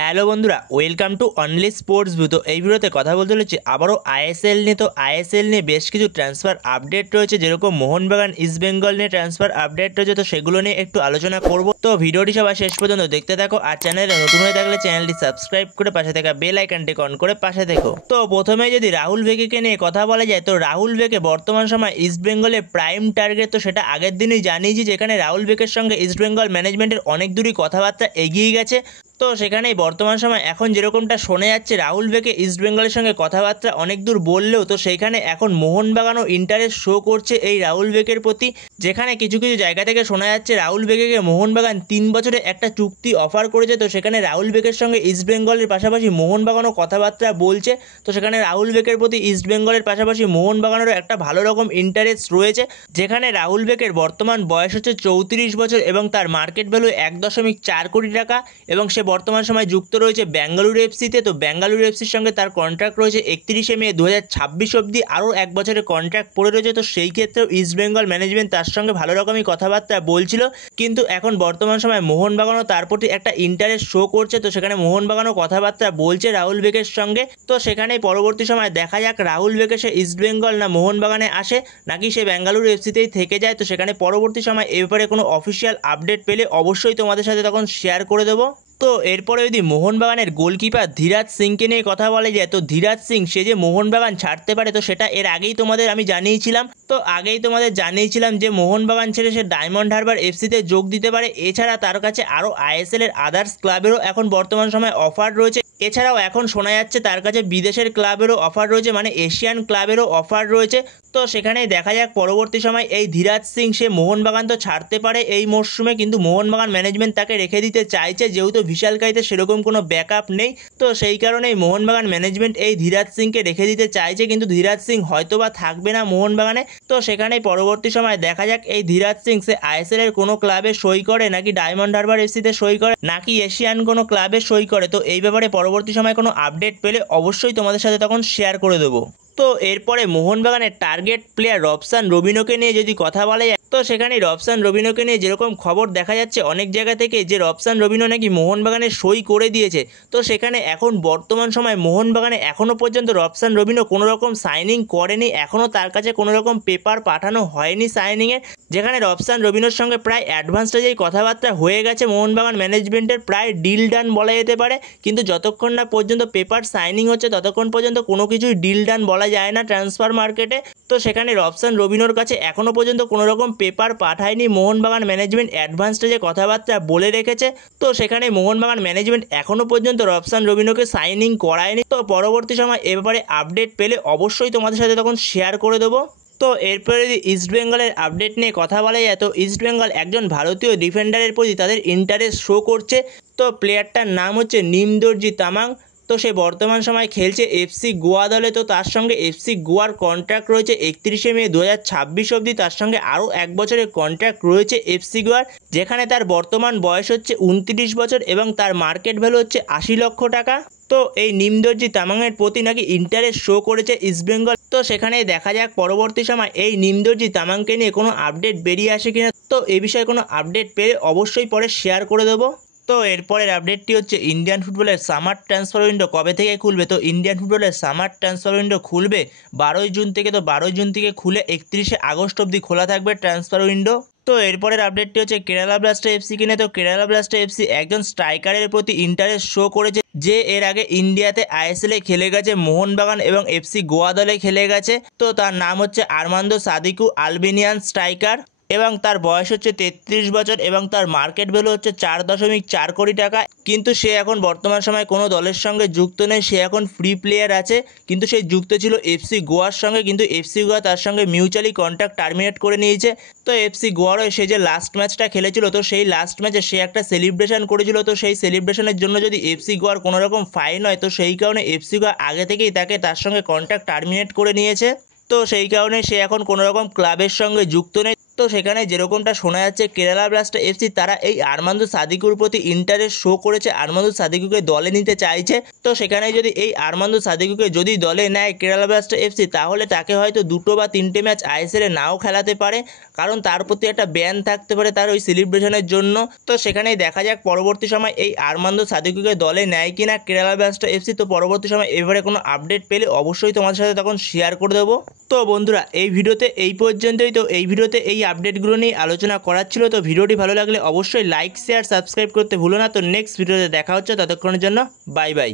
Hello বন্ধুরা, welcome to only sports view. তো এই ভিডিওতে কথা বলতে চলেছি আবারও আইএসএল নিয়ে। তো আইএসএল নিয়ে বেশ কিছু ট্রান্সফার আপডেট রয়েছে, যেরকম মোহনবাগান ইস্ট বেঙ্গল নিয়ে ট্রান্সফার আপডেট রয়েছে। তো সেগুলো নিয়ে একটু আলোচনা করব। তো ভিডিওটি সবাই শেষ পর্যন্ত দেখতে থাকো, আর চ্যানেলে নতুন হয়ে থাকলে চ্যানেলটি সাবস্ক্রাইব করে পাশে থাকা বেল আইকনটি অন করে পাশে থেকো। তো প্রথমে যদি রাহুল ভেকেকে নিয়ে কথা বলা যায়, তো রাহুল ভেকে বর্তমান সময় ইস্ট বেঙ্গলের প্রাইম টার্গেট। তো সেটা আগের দিনই জানিয়েছি, যেখানে রাহুল ভেকের সঙ্গে ইস্ট বেঙ্গল ম্যানেজমেন্টের অনেক দূরই কথাবার্তা এগিয়ে গেছে। তো সেখানেই বর্তমান সময় এখন যেরকমটা শোনা যাচ্ছে, রাহুল ভেকে ইস্ট বেঙ্গলের সঙ্গে কথাবার্তা অনেক দূর বললেও তো সেইখানে এখন মোহনবাগানও ইন্টারেস্ট শো করছে এই রাহুল ভেকের প্রতি। যেখানে কিছু কিছু জায়গা থেকে শোনা যাচ্ছে রাহুল ভেকেকে মোহনবাগান 3 বছরে একটা চুক্তি অফার করেছে। তো সেখানে রাহুল ভেকের সঙ্গে ইস্ট বেঙ্গলের পাশাপাশি মোহনবাগানও কথাবার্তা বলছে। তো সেখানে রাহুল ভেকের প্রতি ইস্ট বেঙ্গলের পাশাপাশি মোহনবাগানেরও একটা ভালো রকম ইন্টারেস্ট রয়েছে। যেখানে রাহুল ভেকের বর্তমান বয়স হচ্ছে 34 বছর এবং তার মার্কেট ভ্যালু 1.4 কোটি টাকা, এবং সে বর্তমান সময় যুক্ত রয়েছে বেঙ্গালুরু এফসিতে। তো বেঙ্গালুরু এফসির সঙ্গে তার কন্ট্রাক্ট রয়েছে 31শে মে 2026 অবধি, আরও 1 বছরের কন্ট্রাক্ট পড়ে রয়েছে। তো সেই ক্ষেত্রেও ইস্ট বেঙ্গল ম্যানেজমেন্ট তার সঙ্গে ভালো রকমই কথাবার্তা বলছিল, কিন্তু এখন বর্তমান সময় মোহনবাগানও তার প্রতি একটা ইন্টারেস্ট শো করছে। তো সেখানে মোহনবাগানও কথাবার্তা বলছে রাহুল ভেকের সঙ্গে। তো সেখানে পরবর্তী সময় দেখা যাক রাহুল ভেকে সে ইস্ট বেঙ্গল না মোহনবাগানে আসে, নাকি সে বেঙ্গালুরু এফসিতেই থেকে যায়। তো সেখানে পরবর্তী সময় এ ব্যাপারে কোনো অফিসিয়াল আপডেট পেলে অবশ্যই তোমাদের সাথে তখন শেয়ার করে দেবো। তো এরপরে যদি মোহনবাগানের গোলকিপার ধীরাজ সিংকে নিয়ে কথা বলা যায়, তো ধীরাজ সিং সে যে মোহনবাগান ছাড়তে পারে, তো সেটা এর আগেই তোমাদের আমি জানিয়েছিলাম। তো আগেই তোমাদের জানিয়েছিলাম যে মোহনবাগান ছেড়ে সে ডায়মন্ড হারবার এফসিতে যোগ দিতে পারে। এছাড়া তার কাছে আরও আইএসএল এর আদার্স ক্লাবেরও এখন বর্তমান সময় অফার রয়েছে। এছাড়াও এখন শোনা যাচ্ছে তার কাছে বিদেশের ক্লাবেরও অফার রয়েছে, মানে এশিয়ান ক্লাবেরও অফার রয়েছে। তো সেখানেই দেখা যাক পরবর্তী সময় এই ধীরাজ সিং সে মোহনবাগান তো ছাড়তে পারে এই মরশুমে, কিন্তু মোহনবাগান ম্যানেজমেন্ট তাকে রেখে দিতে চাইছে, যেহেতু বিশালকাইতে সেরকম কোনো ব্যাকআপ নেই। তো সেই কারণেই মোহনবাগান ম্যানেজমেন্ট এই ধীরাজ সিংকে রেখে দিতে চাইছে, কিন্তু ধীরাজ সিং হয়তোবা থাকবে না মোহনবাগানে। তো সেখানেই পরবর্তী সময় দেখা যাক এই ধীরাজ সিং সে আইএসএল এর কোনো ক্লাবে সই করে, নাকি ডায়মন্ড হারবার এফসিতে সই করে, নাকি এশিয়ান কোনো ক্লাবে সই করে। তো এই ব্যাপারে পরবর্তী সময় কোনো আপডেট পেলে অবশ্যই তোমাদের সাথে তখন শেয়ার করে দেবো। তো এরপরে মোহনবাগানের টার্গেট প্লেয়ার রবসান রবিনোকে নিয়ে যদি কথা বলা যায়, তো সেখানে রবসান রবিনোকে নিয়ে যেরকম খবর দেখা যাচ্ছে অনেক জায়গা থেকে, যে রবসান রবিনো নাকি মোহনবাগানে সই করে দিয়েছে। তো সেখানে এখন বর্তমান সময় মোহনবাগানে এখনও পর্যন্ত রবসান রবিনো কোনো রকম সাইনিং করেনি, এখনও তার কাছে কোনো রকম পেপার পাঠানো হয়নি সাইনিংয়ের। যেখানে রবসান রবিনোর সঙ্গে প্রায় অ্যাডভান্স স্টেজেই কথাবার্তা হয়ে গেছে মোহনবাগান ম্যানেজমেন্টের, প্রায় ডিল ডান বলা যেতে পারে, কিন্তু যতক্ষণ না পর্যন্ত পেপার সাইনিং হচ্ছে ততক্ষণ পর্যন্ত কোনো কিছুই ডিল ডান বলা যায় না ট্রান্সফার মার্কেটে। তো সেখানে রবসান রবিনোর কাছে এখনও পর্যন্ত কোনো রকম পেপার পাঠায়নি মোহনবাগান ম্যানেজমেন্ট, অ্যাডভান্স স্টেজে কথাবার্তা বলে রেখেছে। তো সেখানে মোহনবাগান ম্যানেজমেন্ট এখনও পর্যন্ত রবসান রবিনোকে সাইনিং করায়নি। তো পরবর্তী সময় এ ব্যাপারে আপডেট পেলে অবশ্যই তোমাদের সাথে তখন শেয়ার করে দেবো। তো এরপরে যদি ইস্ট বেঙ্গলের আপডেট নিয়ে কথা বলা যায়, তো ইস্ট বেঙ্গল একজন ভারতীয় ডিফেন্ডারের প্রতি তাদের ইন্টারেস্ট শো করছে। তো প্লেয়ারটার নাম হচ্ছে নিমদর্জি তামাং। তো সে বর্তমান সময় খেলছে এফসি গোয়া দলে। তো তার সঙ্গে এফসি গোয়ার কন্ট্রাক্ট রয়েছে 31শে মে 2026 অবধি, তার সঙ্গে আরও 1 বছরের কন্ট্রাক্ট রয়েছে এফসি গোয়ার। যেখানে তার বর্তমান বয়স হচ্ছে 29 বছর এবং তার মার্কেট ভ্যালু হচ্ছে 80 লক্ষ টাকা। তো এই নিমদর্জি তামাংয়ের প্রতি নাকি ইন্টারেস্ট শো করেছে ইস্ট বেঙ্গল। তো সেখানেই দেখা যাক পরবর্তী সময় এই নিমদর্জি তামাংকে নিয়ে কোনো আপডেট বেরিয়ে আসে কিনা। তো এই বিষয়ে কোনো আপডেট পেলে অবশ্যই পরে শেয়ার করে দেবো। তো এরপরের আপডেটটি হচ্ছে ইন্ডিয়ান ফুটবলের সামার ট্রান্সফার উইন্ডো কবে থেকে খুলবে। তো ইন্ডিয়ান ফুটবলের সামার ট্রান্সফার উইন্ডো খুলবে 12 জুন থেকে। তো 12 জুন থেকে খুলে 31শে আগস্ট অবধি খোলা থাকবে ট্রান্সফার উইন্ডো। তো এরপরের আপডেটটি হচ্ছে কেরালা ব্লাস্টার এফসি কিনে। তো কেরালা ব্লাস্টার এফসি একজন স্ট্রাইকারের প্রতি ইন্টারেস্ট শো করেছে, যে এর আগে ইন্ডিয়াতে আইএসএল এ খেলে গেছে, মোহনবাগান এবং এফসি গোয়া দলে খেলে গেছে। তো তার নাম হচ্ছে আরমান্দো সাদিকু, আলবেনিয়ান স্ট্রাইকার, এবং তার বয়স হচ্ছে 33 বছর এবং তার মার্কেট ভ্যালু হচ্ছে 4.4 কোটি টাকা। কিন্তু সে এখন বর্তমান সময় কোনো দলের সঙ্গে যুক্ত নেই, সে এখন ফ্রি প্লেয়ার আছে। কিন্তু সে যুক্ত ছিল এফসি গোয়ার সঙ্গে, কিন্তু এফসি গোয়া তার সঙ্গে মিউচুয়ালি কন্ট্রাক্ট টার্মিনেট করে নিয়েছে। তো এফসি গোয়ারও সে যে লাস্ট ম্যাচটা খেলেছিল, তো সেই লাস্ট ম্যাচে সে একটা সেলিব্রেশন করেছিল। তো সেই সেলিব্রেশনের জন্য যদি এফসি গোয়ার কোনো রকম ফাইন হয়, তো সেই কারণে এফসি গোয়া আগে থেকেই তাকে তার সঙ্গে কন্ট্রাক্ট টার্মিনেট করে নিয়েছে। তো সেই কারণে সে এখন কোনো রকম ক্লাবের সঙ্গে যুক্ত নেই। তো সেখানে যেরকমটা শোনা যাচ্ছে কেরালা ব্লাস্টার এফসি তারা এই আরমান্দো সাদিকুর প্রতি ইন্টারেস্ট শো করেছে, আরমান্দো সাদিকুকে দলে নিতে চাইছে। তো সেখানে যদি এই আরমান্দো সাদিকুকে যদি দলে নেয় কেরালা ব্লাস্টার এফসি, তাহলে তাকে হয়তো 2 বা 3টে ম্যাচ আইএসএলে নাও খেলাতে পারে, কারণ তার প্রতি একটা ব্যান থাকতে পারে তার ওই সেলিব্রেশনের জন্য। তো সেখানেই দেখা যাক পরবর্তী সময় এই আরমান্দো সাদিকুকে দলে নেয় কিনা কেরালা ব্লাস্টার এফসি। তো পরবর্তী সময় এবারে কোনো আপডেট পেলে অবশ্যই তোমাদের সাথে তখন শেয়ার করে দেবো। তো বন্ধুরা এই ভিডিওতে এই পর্যন্তই। তো এই ভিডিওতে এই আপডেটগুলো নিয়ে আলোচনা করার ছিল। তো ভিডিওটি ভালো লাগলে অবশ্যই লাইক শেয়ার সাবস্ক্রাইব করতে ভুলো না। তো নেক্সট ভিডিওতে দেখা হচ্ছে, ততক্ষণের জন্য বাই বাই।